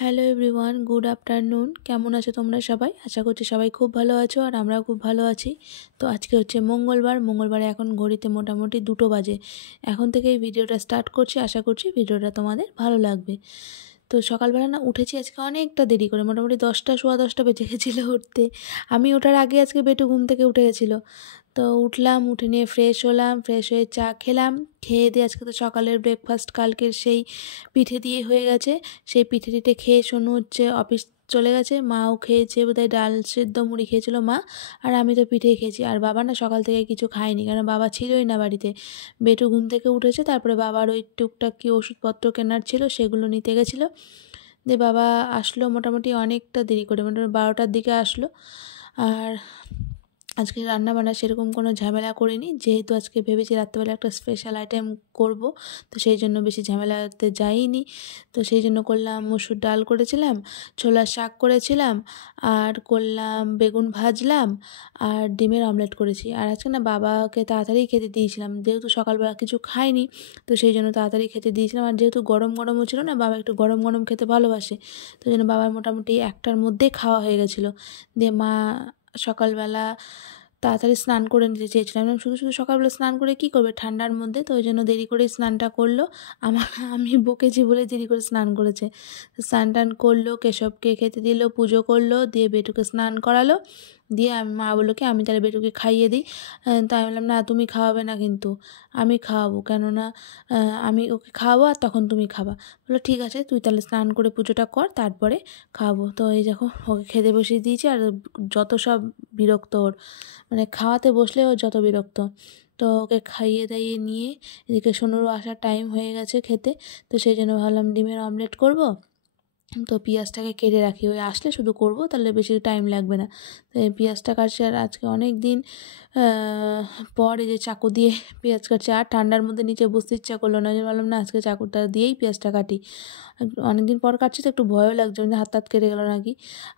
Hello everyone, good afternoon. কেমন আছো তোমরা সবাই? আশা করছি সবাই খুব ভালো আছো আর আমরাও খুব ভালো আছি। তো আজকে হচ্ছে মঙ্গলবারে এখন ঘড়িতে মোটামুটি 2টো বাজে। এখন থেকেই ভিডিওটা স্টার্ট করছি, আশা করছি ভিডিওটা তোমাদের ভালো লাগবে। তো সকালবেলা না উঠেছি আজকে অনেকটা দেরি করে, মোটামুটি 10টা সোয়া 10টা বেজে গেছিলো উঠতে। আমি ওঠার আগে আজকে বেটু ঘুম থেকে উঠে গেছিলো। তো উঠলাম, উঠে নিয়ে ফ্রেশ হলাম, ফ্রেশ হয়ে চা খেলাম, খেয়ে দিয়ে আজকে তো সকালের ব্রেকফাস্ট কালকের সেই পিঠে দিয়ে হয়ে গেছে। সেই পিঠে টিঠে খেয়ে সোনু হচ্ছে অফিস চলে গেছে, মাও খেয়েছে বোধহয়, ডাল সেদ্ধ মুড়ি খেয়েছিল মা, আর আমি তো পিঠেই খেয়েছি। আর বাবা না সকাল থেকে কিছু খায়নি, কারণ বাবা ছিলই না বাড়িতে। বেটু ঘুম থেকে উঠেছে, তারপরে বাবার ওই টুকটাক কি ওষুধপত্র কেনার ছিল সেগুলো নিতে গেছিলো। দিয়ে বাবা আসলো মোটামুটি অনেকটা দেরি করে, মোটামুটি 12টার দিকে আসলো। আর আজকে রান্নাবান্না সেরকম কোনো ঝামেলা করিনি, যেহেতু আজকে ভেবেছি রাত্রেবেলা একটা স্পেশাল আইটেম করব, তো সেই জন্য বেশি ঝামেলাতে যাইনি। তো সেই জন্য করলাম মসুর ডাল করেছিলাম, ছোলার শাক করেছিলাম, আর করলাম বেগুন ভাজলাম, আর ডিমের অমলেট করেছি। আর আজকে না বাবাকে তাড়াতাড়ি খেতে দিয়েছিলাম, যেহেতু সকালবেলা কিছু খাইনি, তো সেই জন্য তাড়াতাড়ি খেতে দিয়েছিলাম। আর যেহেতু গরম গরমও ছিল না, বাবা একটু গরম গরম খেতে ভালোবাসে, তো জন্য বাবার মোটামুটি 1টার মধ্যেই খাওয়া হয়ে গেছিলো। দিয়ে মা সকালবেলা তাড়াতাড়ি স্নান করে নিতে চেয়েছিলাম, শুধু শুধু সকালবেলা স্নান করে কী করবে ঠান্ডার মধ্যে, তো ওই জন্য দেরি করেই স্নানটা করলো। আমি বকেছি বলে দেরি করে স্নান করেছে। স্নান টান করলো, কেশবকে খেতে দিল, পুজো করলো, দিয়ে বেটুকে স্নান করালো। দিয়ে মা বললো কি আমি তাহলে বেটুকে খাইয়ে দিই। তাই বললাম না, তুমি খাওয়াবে না, কিন্তু আমি খাওয়াবো, কেননা আমি ওকে খাওয়াবো আর তখন তুমি খাবা। বললো ঠিক আছে, তুই তাহলে স্নান করে পুজোটা কর, তারপরে খাওয়াবো। তো এই দেখো ওকে খেতে বসিয়ে দিয়েছি, আর যত সব বিরক্ত ওর, মানে খাওয়াতে বসলে ওর যত বিরক্ত। তো ওকে খাইয়ে দাইয়ে নিয়ে এদিকে সোনুরও আসার টাইম হয়ে গেছে খেতে, তো সেই জন্য ভাবলাম ডিমের অমলেট করব। তো পেঁয়াজটাকে কেটে রাখি, ওই আসলে শুধু করব, তাহলে বেশি টাইম লাগবে না। তো এই পেঁয়াজটা কাটছি, আর আজকে অনেক দিন পর এই যে চাকু দিয়ে পেঁয়াজ কাটছি, আর ঠান্ডার মধ্যে নিচে বসতে ইচ্ছা করলো না, যে ভাবলাম না আজকে চাকুটা দিয়েই পেঁয়াজটা কাটি। অনেক দিন পর কাটছি তো একটু ভয়ও লাগছে, যে হাত কেটে গেলো নাকি।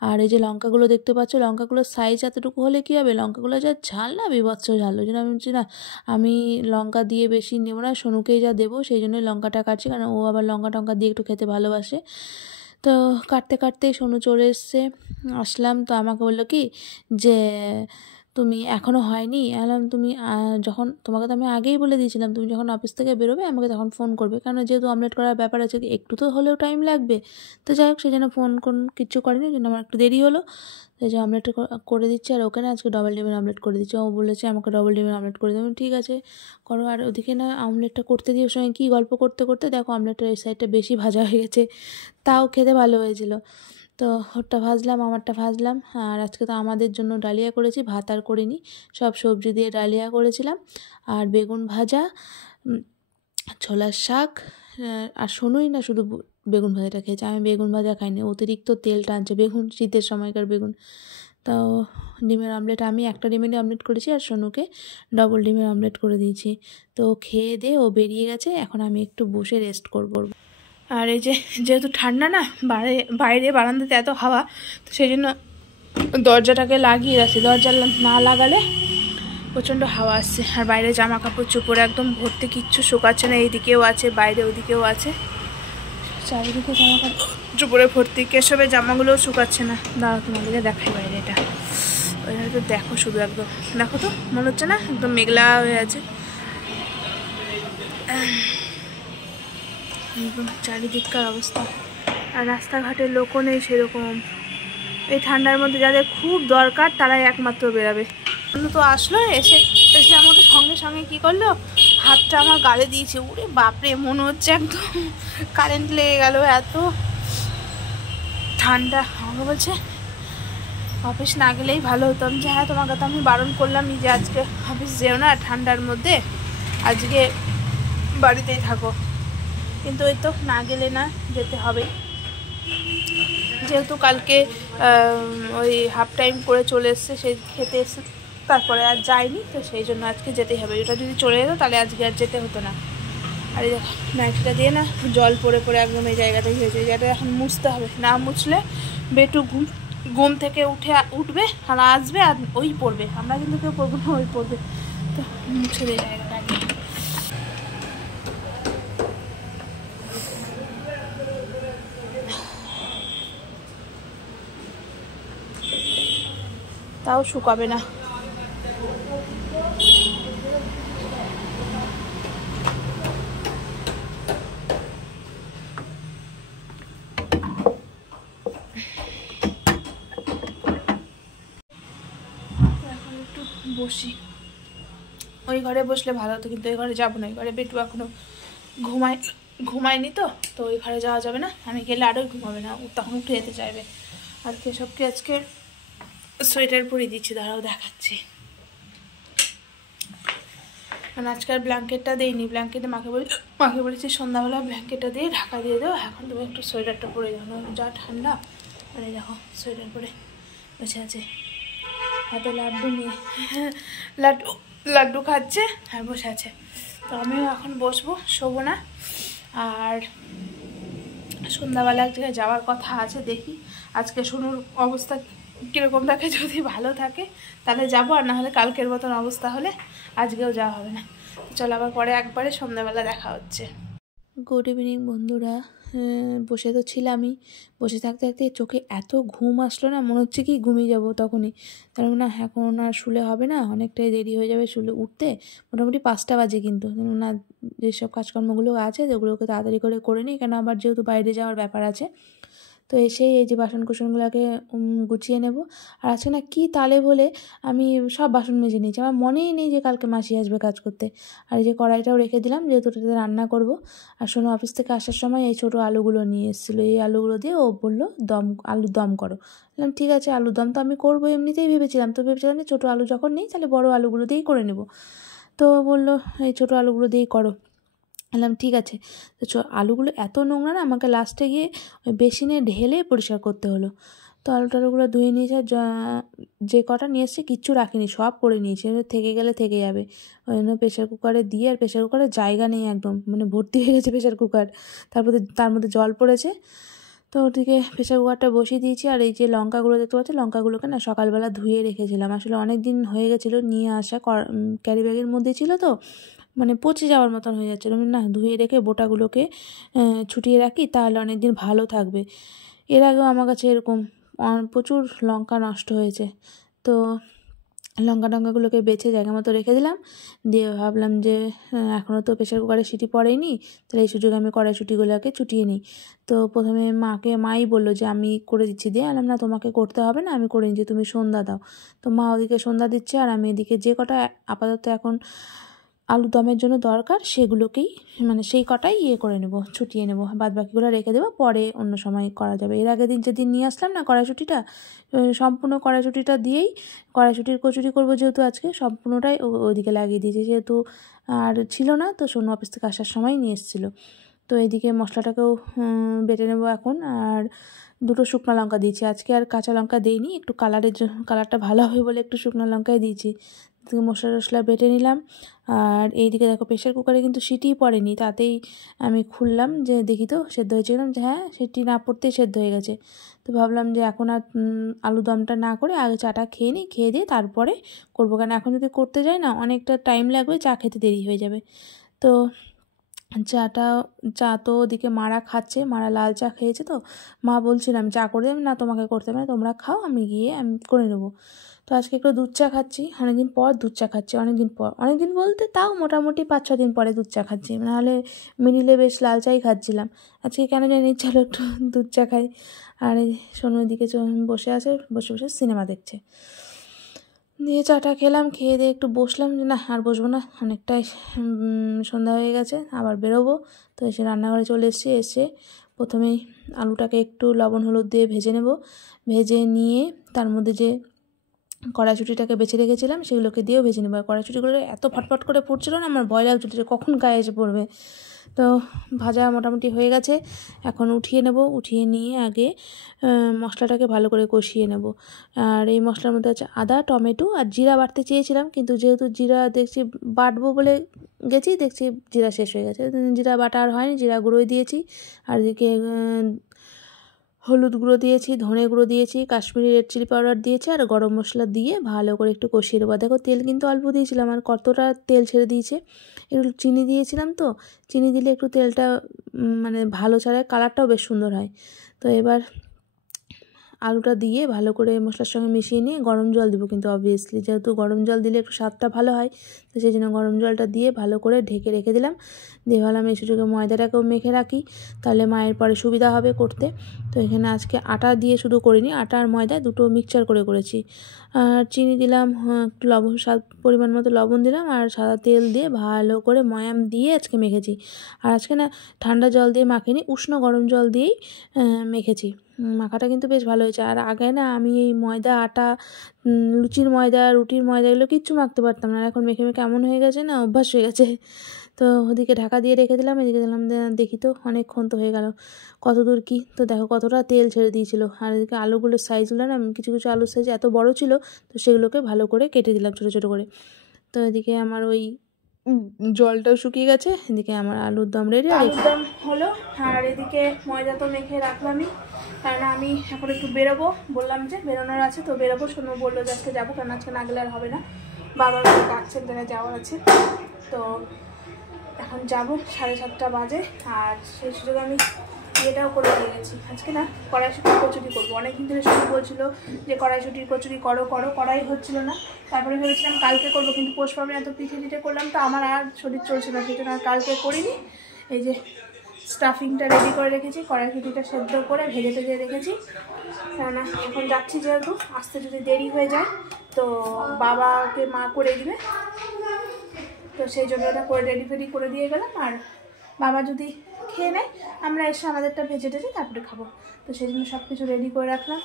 আর এই যে লঙ্কাগুলো দেখতে পাচ্ছ, লঙ্কাগুলোর সাইজ এতটুকু হলে কী হবে, লঙ্কাগুলো যা ঝাল না, বিভৎস ঝাল। ওই জন্য আমি বলছি না, আমি লঙ্কা দিয়ে বেশি নেবো না, সোনুকেই যা দেবো সেই জন্যই লঙ্কাটা কাটছি, কারণ ও আবার লঙ্কা টঙ্কা দিয়ে একটু খেতে ভালোবাসে। তো কাটতে কাটতেই সোনু চলে এসছে, আসলাম তো আমাকে বললো কি যে তুমি এখনও হয়নি। এলাম তুমি যখন, তোমাকে তো আমি আগেই বলে দিয়েছিলাম, তুমি যখন অফিস থেকে বেরোবে আমাকে তখন ফোন করবে, কারণ যেহেতু অমলেট করার ব্যাপার আছে, একটু তো হলেও টাইম লাগবে। তো যাই হোক, সেই জন্য ফোন কিচ্ছু করেনি, ওই জন্য আমার একটু দেরি হলো। তো যে অমলেটটা করে দিচ্ছে, আর ওখানে আজকে ডবল ডিমের অমলেট করে দিচ্ছে। ও বলেছে আমাকে ডবল ডিমের অমলেট করে দেবেন, ঠিক আছে করো। আর ওদিকে না অমলেটটা করতে দিয়ে ওর সঙ্গে কী গল্প করতে করতে দেখো অমলেটের এই সাইডটা বেশি ভাজা হয়ে গেছে, তাও খেতে ভালো হয়েছিল। তো ওরটা ভাজলাম, আমারটা ভাজলাম। আর আজকে তো আমাদের জন্য ডালিয়া করেছি, ভাত আর করিনি, সব সবজি দিয়ে ডালিয়া করেছিলাম। আর বেগুন ভাজা, ছোলার শাক, আর সোনুই না শুধু বেগুন ভাজাটা খেয়েছে, আমি বেগুন ভাজা খাইনি, অতিরিক্ত তেল টানছে বেগুন, শীতের সময়কার বেগুন। তাও ডিমের অমলেট, আমি একটা ডিমের অমলেট করেছি, আর সোনুকে ডবল ডিমের অমলেট করে দিয়েছি। তো খেয়ে দিয়ে ও বেরিয়ে গেছে, এখন আমি একটু বসে রেস্ট করবো। আর এই যে যেহেতু ঠান্ডা না, বাইরে বারান্দাতে এত হাওয়া, তো সেই জন্য দরজাটাকে লাগিয়ে রাখছি, দরজা না লাগালে প্রচণ্ড হাওয়া আসছে। আর বাইরে জামা কাপড় চোপড় একদম ভর্তি, কিচ্ছু শুকাচ্ছে না, এইদিকেও আছে বাইরে ওইদিকেও আছে, চারিদিকে জামা কাপড় চোপড়ে ভর্তি। কেশবের জামাগুলোও শুকাচ্ছে না, দাঁড়াও তোমাদেরকে দেখাই বাইরে, এটা ওই হয়তো দেখো, শুধু একদম দেখো তো, মনে হচ্ছে না একদম মেঘলা হয়ে আছে, একদম চারিদিককার অবস্থা। আর রাস্তাঘাটের লোকও নেই সেরকম, এই ঠান্ডার মধ্যে যাদের খুব দরকার তারাই একমাত্র বেরাবে। তো আসলো, এসে আমাকে সঙ্গে সঙ্গে কী করলো, হাতটা আমার গালে দিয়েছে। উরে বাপরে, মনে হচ্ছে একদম কারেন্ট লেগে গেল, এত ঠান্ডা। আমাকে বলছে অফিস না গেলেই ভালো হতো। আমি যে হ্যাঁ, তোমাকে তো আমি বারণ করলামই যে আজকে অফিস যেও না ঠান্ডার মধ্যে, আজকে বাড়িতেই থাকো, কিন্তু ওই তো না গেলে না, যেতে হবেই। যেহেতু কালকে ওই হাফ টাইম করে চলে এসছে, সেই খেতে এসে তারপরে আর যায়নি, তো সেই জন্য আজকে যেতেই হবে। ওটা যদি চলে যেত তাহলে আজকে আর যেতে হতো না। আর এই দেখো নাইটিটা দিয়ে না জল পড়ে পড়ে একদম এই জায়গাটাই হয়েছে, এই জায়গাটা এখন মুছতে হবে, না মুছলে বেটু ঘুম থেকে উঠবে আর আসবে, আর ওই পড়বে, আমরা কিন্তু কেউ পড়বো না, ওই পড়বে। তো মুছে দিয়ে জায়গাটা আগে। তাও শুকাবে না। এখন একটু বসি, ওই ঘরে বসলে ভালো হতো, কিন্তু ওই ঘরে যাবো না। ওই ঘরে বেটু এখনো ঘুমায়নি, তো ওই ঘরে যাওয়া যাবে না। আমি গেলে আরও ঘুমাবে না, ও তখন উঠে যেতে চাইবে। আজকে সোয়েটার পরিয়ে দিচ্ছি, দাঁড়াও দেখাচ্ছি। কারণ আজকাল ব্ল্যাঙ্কেটটা দেয়নি, ব্ল্যাঙ্কেটে মাকে বলেছি সন্ধ্যাবেলা ব্ল্যাঙ্কেটটা দিয়ে ঢাকা দিয়ে দেবো। এখন তুমি একটু সোয়েটারটা পরে যাও, যা ঠান্ডা। মানে দেখো সোয়েটার পরে বসে আছে, হাতে লাড্ডু নিয়ে লাড্ডু খাচ্ছে আর বসে আছে। তো আমিও এখন বসবো, শোবো না। আর সন্ধ্যাবেলা এক জায়গায় যাওয়ার কথা আছে, দেখি আজকে সোনুর অবস্থা কীরকম থাকে। যদি ভালো থাকে তাহলে যাবো, আর নাহলে কালকের মতন অবস্থা হলে আজকেও যাওয়া হবে না। চল আবার পরে একবারে সন্ধ্যাবেলা দেখা হচ্ছে। গুড ইভিনিং বন্ধুরা। বসে তো ছিলামই, বসে থাকতে থাকতে চোখে এত ঘুম আসলো না, মনে হচ্ছে কি ঘুমিয়ে যাবো তখনই। তার না এখন আর শুলে হবে না, অনেকটাই দেরি হয়ে যাবে শুলে উঠতে। মোটামুটি 5টা বাজে, কিন্তু না যেসব কাজকর্মগুলো আছে ওগুলোকে তাড়াতাড়ি করে নিই, কেন আবার যেহেতু বাইরে যাওয়ার ব্যাপার আছে। তো এসেই এই যে বাসন কুসনগুলোকে গুছিয়ে নেব। আর আজকে না কি তালে বলে আমি সব বাসন মেজে নিয়েছি, আমার মনেই নেই যে কালকে মাসি আসবে কাজ করতে। আর এই যে কড়াইটাও রেখে দিলাম, যেহেতু ওটাতে রান্না করব। আর শোনো, অফিস থেকে আসার সময় এই ছোটো আলুগুলো নিয়ে এসেছিলো, এই আলুগুলো দিয়ে ও বললো আলুর দম করো। বললাম ঠিক আছে, আলুর দম তো আমি করবো এমনিতেই ভেবেছিলাম, তো ভেবেছিলাম যে ছোটো আলু যখন নেই তাহলে বড়ো আলুগুলো দিয়েই করে নেব। তো বললো এই ছোটো আলুগুলো দিয়েই করো। বললাম ঠিক আছে। তো আলুগুলো এত নোংরা না, আমাকে লাস্টে গিয়ে ওই বেসিনে ঢেলে পরিষ্কার করতে হলো। তো আলুগুলো ধুয়ে নিয়েছে, যে কটা নিয়ে এসছে কিচ্ছু রাখিনি, সব করে নিয়েছি, থেকে গেলে থেকে যাবে। ওই জন্য প্রেশার কুকারে দিয়ে, আর প্রেশার কুকারে জায়গা নেই একদম, মানে ভর্তি হয়ে গেছে প্রেশার কুকার। তার মধ্যে জল পড়েছে। তো ওদিকে প্রেশার কুকারটা বসিয়ে দিয়েছি। আর এই যে লঙ্কাগুলো দেখতে পাচ্ছি, লঙ্কাগুলোকে না সকালবেলা ধুয়ে রেখেছিলাম, আসলে অনেক দিন হয়ে গেছিলো নিয়ে আসা, ক্যারি ব্যাগের মধ্যে ছিল, তো মানে পচে যাওয়ার মতন হয়ে যাচ্ছিলো। না ধুয়ে রেখে বোটাগুলোকে ছুটিয়ে রাখি, তাহলে অনেক দিন ভালো থাকবে। এর আগেও আমার কাছে এরকম প্রচুর লঙ্কা নষ্ট হয়েছে। তো লঙ্কাগুলোকে বেছে জায়গা মতো রেখে দিলাম। দিয়ে ভাবলাম যে এখনও তো প্রেশার কুকারে সিটি পড়েনি, তাহলে এই সুযোগে আমি কড়াইশুঁটিগুলোকে ছুটিয়ে নিই। তো প্রথমে মাই বললো যে আমি করে দিচ্ছি, দিয়ে আলাম না তোমাকে করতে হবে না, আমি করে নিচ্ছি, তুমি সন্ধ্যা দাও। তো মা ওদিকে সন্ধ্যা দিচ্ছে, আর আমি এদিকে যে কটা আপাতত এখন আলু দমের জন্য দরকার সেগুলোকেই, মানে সেই কটাই করে নেব, ছুটিয়ে নেব, বাদ বাকিগুলো রেখে দেবো, পরে অন্য সময় করা যাবে। এর আগের দিন যেদিন নিয়ে আসলাম না কড়াইশুঁটিটা, সম্পূর্ণ কড়াইশুঁটিটা দিয়েই কড়াইশুঁটির কচুরি করবো, যেহেতু আজকে সম্পূর্ণটাই ওইদিকে লাগিয়ে দিয়েছি, যেহেতু আর ছিল না, তো সোনু অফিস থেকে আসার সময় নিয়ে এসেছিলো। তো এইদিকে মশলাটাকেও বেটে নেবো এখন। আর 2টো শুকনো লঙ্কা দিয়েছি আজকে, আর কাঁচা লঙ্কা দিইনি, একটু কালারটা ভালো হবে বলে একটু শুকনো লঙ্কাই দিয়েছি। মশলা বেটে নিলাম। আর এইদিকে দেখো প্রেশার কুকারে কিন্তু সিটিই পড়েনি, তাতেই আমি খুললাম যে দেখি তো সেদ্ধ হয়েছিলাম, যে হ্যাঁ সিটি না পড়তেই সেদ্ধ হয়ে গেছে। তো ভাবলাম যে এখন আর আলু দমটা না করে আগে চাটা খেয়ে নিই, খেয়ে দিয়ে তারপরে করবো, কারণ এখন যদি করতে যাই না অনেকটা টাইম লাগবে, চা খেতে দেরি হয়ে যাবে। তো চা তো ওদিকে মারা খাচ্ছে, মারা লাল চা খেয়েছে। তো মা বলছিলাম চা করে দেবেন না, তোমাকে করতে হবে না, তোমরা খাও, আমি করে নেবো। তো আজকে একটু দুধ চা খাচ্ছি, অনেকদিন পর দুধ চা খাচ্ছি, অনেকদিন বলতে তাও মোটামুটি 5-6 দিন পরে দুধ চা খাচ্ছি, নাহলে মিডিলে বেশ লাল চাই খাচ্ছিলাম। আজকে কেন জানি চলো একটু দুধ চা খাই। আর এই সোনুর দিকে বসে বসে সিনেমা দেখছে। দিয়ে চাটা খেলাম, খেয়ে দিয়ে একটু বসলাম, যে না আর বসবো না, অনেকটাই সন্ধ্যা হয়ে গেছে, আবার বেরোবো। তো এসে রান্নাঘরে চলে এসে প্রথমেই আলুটাকে একটু লবণ হলুদ দিয়ে ভেজে নেব। ভেজে নিয়ে তার মধ্যে যে কড়াইশুঁটিটাকে বেছে রেখেছিলাম সেগুলোকে দিয়েও ভেজে নেবো। আর কড়াইশুঁটিগুলো এত ফটফট করে ফুটছিল না, আমার ভয় লাগছিল যে কখন গায়ে এসে পড়বে। তো ভাজা মোটামুটি হয়ে গেছে, এখন উঠিয়ে নেব। উঠিয়ে নিয়ে আগে মশলাটাকে ভালো করে কষিয়ে নেব। আর এই মশলার মধ্যে আছে আদা, টমেটো আর জিরা বাটতে চেয়েছিলাম, কিন্তু যেহেতু জিরা দেখছি বাটবো বলে গেছি, দেখছি জিরা শেষ হয়ে গেছে, জিরা বাটা আর হয়নি, জিরা গুঁড়োই দিয়েছি। আর এদিকে হলুদ গুঁড়ো দিয়েছি, ধনে গুঁড়ো দিয়েছি, কাশ্মীরি রেড চিলি পাউডার দিয়েছি, আর গরম মশলা দিয়ে ভালো করে একটু কষিয়ে দেবো। দেখো তেল কিন্তু অল্প দিয়েছিলাম, আর কতটা তেল ছেড়ে দিয়েছে। একটু চিনি দিয়েছিলাম, তো চিনি দিলে একটু তেলটা মানে ভালো ছাড়ে, কালারটাও বেশ সুন্দর হয়। তো এবার আলুটা দিয়ে ভালো করে মশলার সঙ্গে মিশিয়ে নিয়ে গরম জল দেবো, কিন্তু অবভিয়াসলি যেহেতু গরম জল দিলে একটু স্বাদটা ভালো হয়, তো সেই জন্য গরম জলটা দিয়ে ভালো করে ঢেকে রেখে দিলাম। দিয়ে ভাবলাম এই সুযোগে ময়দাটাকেও মেখে রাখি, তাহলে মায়ের পরে সুবিধা হবে করতে। তো এখানে আজকে আটা দিয়ে শুধু করিনি, আটা আর ময়দা দুটো মিক্সচার করে করেছি। আর চিনি দিলাম, একটু লবণ, স্বাদ পরিমাণ মতো লবণ দিলাম, আর সাদা তেল দিয়ে ভালো করে ময়াম দিয়ে আজকে মেখেছি। আর আজকে না ঠান্ডা জল দিয়ে মাখিনি, উষ্ণ গরম জল দিয়েই মেখেছি। মাখাটা কিন্তু বেশ ভালো হয়েছে। আর আগে না আমি এই ময়দা, আটা, লুচির ময়দা, রুটির ময়দা এগুলো কিচ্ছু মাখতে পারতাম না। এখন মেখে মেখে এমন হয়ে গেছে না, অভ্যাস হয়ে গেছে। তো ওদিকে ঢাকা দিয়ে রেখে দিলাম, এদিকে দিলাম, দেখি তো অনেকক্ষণ তো হয়ে গেল, কত দূর কী। তো দেখো কতটা তেল ছেড়ে দিয়েছিল। আর এদিকে আলুগুলোর সাইজগুলো না, কিছু কিছু আলুর সাইজ এত বড় ছিল, তো সেগুলোকে ভালো করে কেটে দিলাম ছোটো ছোটো করে। তো এদিকে আমার ওই জলটাও শুকিয়ে গেছে, এদিকে আমার আলুর দম রেডি, আলুর দম হলো। আর এদিকে ময়দা তো মেখে রাখলামই, কারণ আমি এখন একটু বেরোবো, বললাম যে বেরোনোর আছে, তো বেরোবো। শোনো বললো যে আজকে যাবো, কারণ আজকে না গেলে আর হবে না, বাবার ডাকছেন, তারা যাওয়ার আছে। তো এখন যাবো, 7:30 বাজে। আর সেই সুযোগে আমি ইয়েটাও করে দিয়ে গেছি, আজকে না কড়াইশুটির কচুরি করবো। অনেকদিন ধরে শুরু বলছিল যে কড়াইশুটির কচুরি করো করো, কড়াই হচ্ছিল না। তারপরে ভেবেছিলাম কালকে করবো, কিন্তু পৌষ পার্বণে এত পিঠে টিঠে করলাম, তো আমার আর শরীর চলছিল না, সেটা আর কালকে করিনি। এই যে স্টাফিংটা রেডি করে রেখেছি, কড়াইশুটিটা সেদ্ধ করে ভেজে টেজে রেখেছি। কেননা এখন যাচ্ছি যেহেতু, আসতে যদি দেরি হয়ে যায় তো বাবাকে মা করে দিবে, তো সেই জন্য এটা করে রেডি ফেডি করে দিয়ে গেলাম। আর বাবা যদি খেয়ে নেয়, আমরা এসে আমাদেরটা ভেজে টেজে তারপরে খাবো। তো সেই জন্য সব কিছু রেডি করে রাখলাম,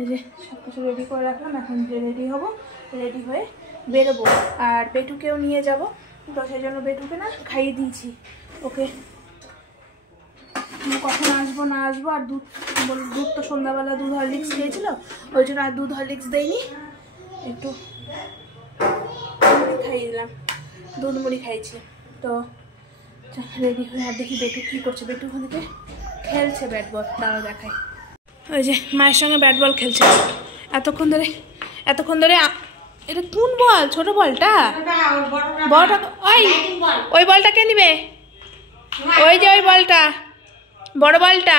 এই যে সব কিছু রেডি করে রাখলাম। এখন যে রেডি হবো, রেডি হয়ে বেরোবো। আর বেটুকেও নিয়ে যাব, তো সেই জন্য বেটুকে না খাইয়ে দিয়েছি ওকে। কখন আসবো না আসবো, আর দুধ তো সন্ধ্যাবেলা দুধ হরলিক্স খেয়েছিল, ওই জন্য আর দুধ হরলিক্স দেয়নি, একটু মুড়ি খাইয়ে দিলাম, দুধ মুড়ি খাইছি। তো রেডি হয়ে আর দেখি বেটু কী করছে। বেটু ওখানে খেলছে ব্যাট বল, তারাও দেখায়। ওই যে মায়ের সঙ্গে ব্যাট বল খেলছে এতক্ষণ ধরে। এটা কোন বল? ছোট বলটা? বড়টা? ওই বলটা কে নিবে? ওই যে ওই বলটা, বড় বলটা।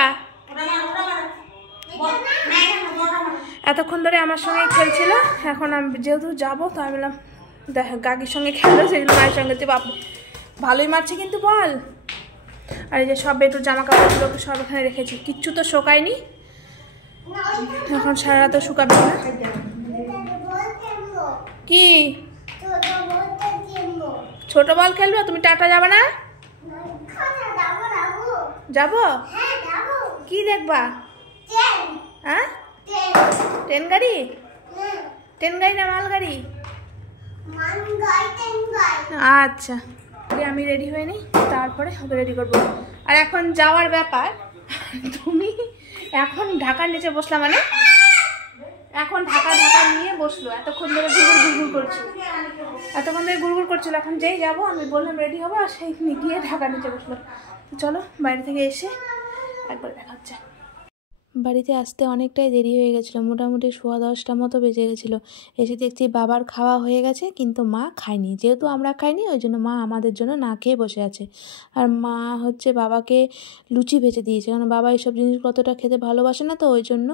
এতক্ষণ ধরে আমার সঙ্গে খেলছিল, এখন আমি যেহেতু যাবো, তো আমি বললাম দেখ গাগির সঙ্গে খেললো, সেই জন্য মায়ের সঙ্গে যে বাপ ভালোই মারছে কিন্তু বল। আর এই যে সব বেটুর জামা কাপড়গুলোকে সব এখানে রেখেছি, কিচ্ছু তো শোকায়নি, এখন সারা রাতও শুকাবে না। কি ছোট বল খেলবো? তুমি টাটা যাবে না? যাবো। কি দেখবা? হ্যাঁ, ট্রেন গাড়ি? ট্রেন গাড়ি না মাল গাড়ি? আচ্ছা, আমি রেডি হয়ে নিই, তারপরে ওকে রেডি করবো। আর এখন যাওয়ার ব্যাপার, তুমি এখন ঢাকার নিচে বসলা মানে, এখন ঢাকা নিয়ে বসলো, এতক্ষণ ধরে গুড়গুড় করছিল। এখন যেই যাবো আমি বললাম রেডি হবো, আর সেই গিয়ে ঢাকার নিচে বসলো। চলো বাইরে থেকে এসে একবার দেখা হচ্ছে। বাড়িতে আসতে অনেকটাই দেরি হয়ে গেছিলো, মোটামুটি 10:15 মতো বেজে গেছিলো। এসে দেখছি বাবার খাওয়া হয়ে গেছে, কিন্তু মা খায়নি। যেহেতু আমরা খাইনি, ওই জন্য মা আমাদের জন্য না খেয়ে বসে আছে। আর মা হচ্ছে বাবাকে লুচি ভেজে দিয়েছে, কারণ বাবা এইসব জিনিস কতটা খেতে ভালোবাসে না, তো ওই জন্য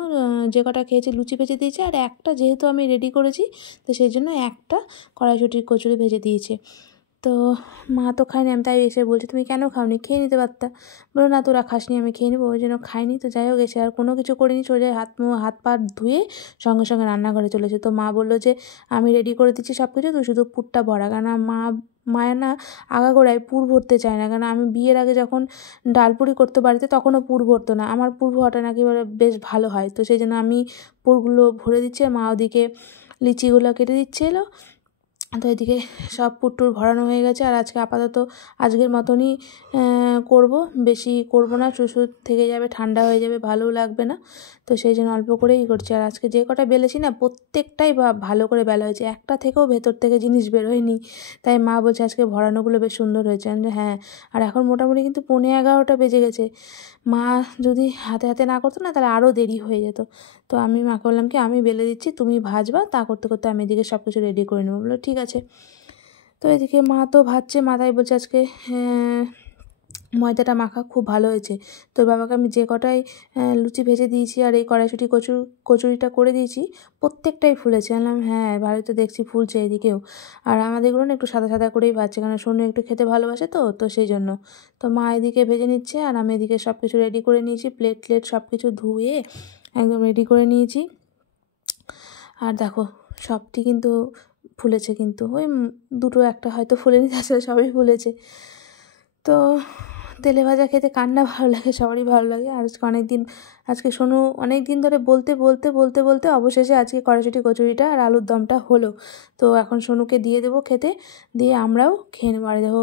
যে কটা খেয়েছে লুচি ভেজে দিয়েছে। আর একটা যেহেতু আমি রেডি করেছি, তো সেই জন্য একটা কড়াইশুঁটির কচুরি ভেজে দিয়েছে। তো মা তো খায়নি, আমি তাই এসে বলছি তুমি কেন খাওনি, খেয়ে নিতে পারতা। বলো না তোরা খাসনি, আমি খেয়ে নেবো, ওই জন্য খাইনি। তো যাই হোক, এসে আর কোনো কিছু করিনি, সোজা হাত পা ধুয়ে সঙ্গে সঙ্গে রান্নাঘরে চলেছে। তো মা বললো যে আমি রেডি করে দিচ্ছি সব কিছু, তুই শুধু পুরটা ভরা। কেন মায়ের না আগাগোড়ায় পুর ভরতে চায় না, কারণ আমি বিয়ের আগে যখন ডালপুরি করতে বাড়িতে, তখনও পুর ভরতো না। আমার পুর ভরাটা নাকি বেশ ভালো হয়, তো সেই জন্য আমি পুরগুলো ভরে দিচ্ছি। মা ওদিকে লিচিগুলো কেটে দিচ্ছে এলো। তো এদিকে সব পুট্টুর ভরানো হয়ে গেছে। আর আজকে আপাতত আজকের মতনই করব, বেশি করব না, চুষু থেকে যাবে, ঠান্ডা হয়ে যাবে, ভালোও লাগবে না। তো সেই জন্য অল্প করেই করছি। আর আজকে যে কটা বেলেছি না, প্রত্যেকটাই ভালো করে বেলা হয়েছে, একটা থেকেও ভেতর থেকে জিনিস বেরোয়নি। তাই মা বলছে আজকে ভরানোগুলো বেশ সুন্দর হয়েছে। হ্যাঁ, আর এখন মোটামুটি কিন্তু 11:15 বেজে গেছে। মা যদি হাতে হাতে না করতো না, তাহলে আরও দেরি হয়ে যেত। তো আমি মাকে বললাম কি আমি বেলে দিচ্ছি, তুমি ভাজবা, তা করতে করতে আমি এদিকে সব কিছু রেডি করে নেবো। বললো ঠিক আছে। তো এদিকে মা তো ভাজছে, মাথায় বলছে আজকে ময়দাটা মাখা খুব ভালো হয়েছে। তোর বাবাকে আমি যে কটাই লুচি ভেজে দিয়েছি আর এই কড়াইশুঁটি কচুরিটা করে দিয়েছি প্রত্যেকটাই ফুলেছে। বললাম হ্যাঁ ভালোই তো দেখছি ফুলছে এদিকেও। আর আমাদেরগুলো না একটু সাদা সাদা করেই ভাজছে, কারণ সোনু একটু খেতে ভালোবাসে তো সেই জন্য। তো মা এদিকে ভেজে নিচ্ছে আর আমি এদিকে সব কিছু রেডি করে নিয়েছি, প্লেট সব কিছু ধুয়ে একদম রেডি করে নিয়েছি। আর দেখো সবটি কিন্তু ফুলেছে, কিন্তু ওই দুটো একটা হয়তো ফুলেনি, তাছাড়া সবই ফুলেছে। তো তেলে ভাজা খেতে কার না ভালো লাগে, সবারই ভালো লাগে। আর আজকে সোনু অনেক দিন ধরে বলতে অবশেষে আজকে কড়াইশুঁটি কচুরিটা আর আলুর দমটা হলো। তো এখন সোনুকে দিয়ে দেবো খেতে, দিয়ে আমরাও খেয়ে নেবো। আর দেখো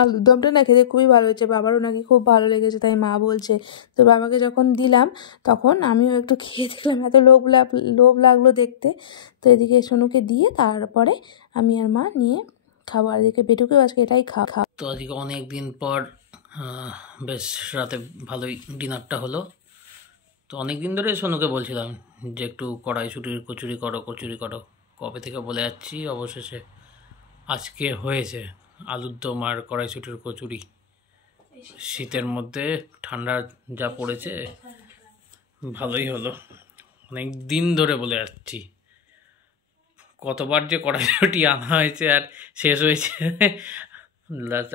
আলুর দমটা না খেতে খুবই ভালো হয়েছে, বাবারও নাকি খুব ভালো লেগেছে, তাই মা বলছে। তো বাবাকে যখন দিলাম তখন আমিও একটু খেয়ে দেখলাম, এত লোভ লাগলো দেখতে। তো এদিকে সোনুকে দিয়ে তারপরে আমি আর মা নিয়ে খাবো। আর এদিকে বেটুকেও আজকে এটাই খাওয়া। তো আজকে অনেক দিন পর বেশ রাতে ভালোই ডিনারটা হলো। তো অনেক দিন ধরে সোনুকে বলছিলাম যে একটু কড়াইশুঁটির কচুরি করো, কবে থেকে বলে যাচ্ছি, অবশেষে আজকে হয়েছে আলুর দম আর কড়াইশুঁটির কচুরি। শীতের মধ্যে ঠান্ডা যা পড়েছে ভালোই হলো, অনেক দিন ধরে বলে যাচ্ছি। কতবার যে কড়াইশুঁটি আনা হয়েছে আর শেষ হয়েছে,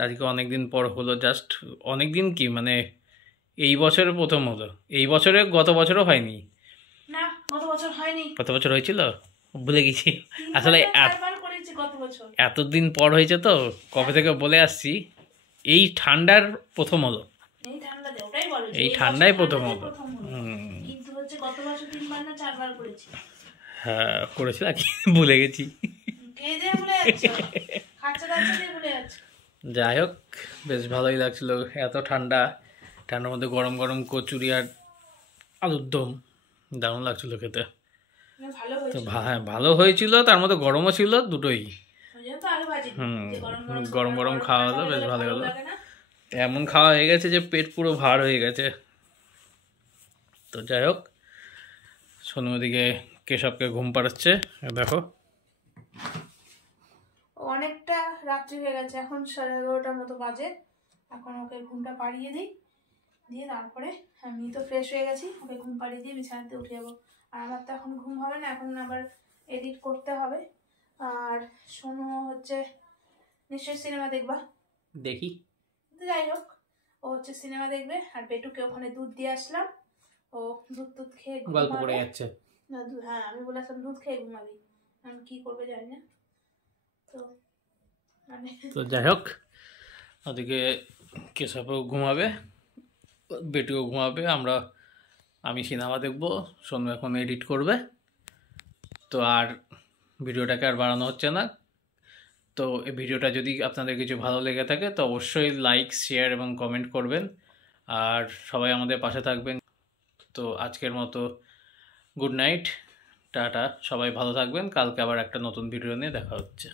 আজকে অনেক দিন পর হলো। জাস্ট অনেক দিন কি মানে এই বছরে প্রথম হলো, এই বছরে গত বছরও হয়নি। না গত বছর হয়নি। গত বছর হয়েছিল, ভুলে গেছি আসলে। এতদিন পর হয়েছে তো কবে থেকে বলে আসছি, এই ঠান্ডার প্রথম হলো, এই ঠান্ডায় প্রথম হলো। হ্যাঁ করেছি নাকি ভুলে গেছি। যাই হোক বেশ ভালোই লাগছিল, এত ঠান্ডার মধ্যে গরম গরম কচুরি আর আলুর দম দারুণ লাগছিল খেতে। তো হ্যাঁ ভালো হয়েছিল, তার মধ্যে গরমও ছিল, দুটোই। গরম গরম খাওয়া হলো, বেশ ভালো হলো। এমন খাওয়া হয়ে গেছে যে পেট পুরো ভার হয়ে গেছে। তো যাই হোক সোনু ওদিকে কেশবকে ঘুম পাড়াচ্ছে, দেখো অনেকটা রাত্রি হয়ে গেছে, এখন 11:30টার মতো বাজে। এখন ওকে ঘুমটা পাড়িয়ে দিই, দিয়ে তারপরে আমি তো ফ্রেশ হয়ে গেছি, ওকে ঘুম পাড়িয়ে দিয়ে বিছানাতে উঠে যাবো। আর আমার তো এখন ঘুম হবে না, এখন আবার এডিট করতে হবে। আর সোনু হচ্ছে নিশ্চয়ই সিনেমা দেখবা, দেখি। যাই হোক ও হচ্ছে সিনেমা দেখবে। আর বেটুকে ওখানে দুধ দিয়ে আসলাম, ও দুধ খেয়ে গল্প করে যাচ্ছে। হ্যাঁ আমি বলেছিলাম দুধ খেয়ে ঘুমাবি, আমি কি করবে জানি না। তো যাই হোক ওদিকে কেশবও ঘুমাবে, বেটুও ঘুমাবে, আমি সিনেমা দেখবো, সোনু এখন এডিট করবে। তো আর ভিডিওটাকে আর বাড়ানো হচ্ছে না। তো এই ভিডিওটা যদি আপনাদের কিছু ভালো লেগে থাকে তো অবশ্যই লাইক শেয়ার এবং কমেন্ট করবেন, আর সবাই আমাদের পাশে থাকবেন। তো আজকের মতো গুড নাইট, টাটা, সবাই ভালো থাকবেন, কালকে আবার একটা নতুন ভিডিও নিয়ে দেখা হচ্ছে।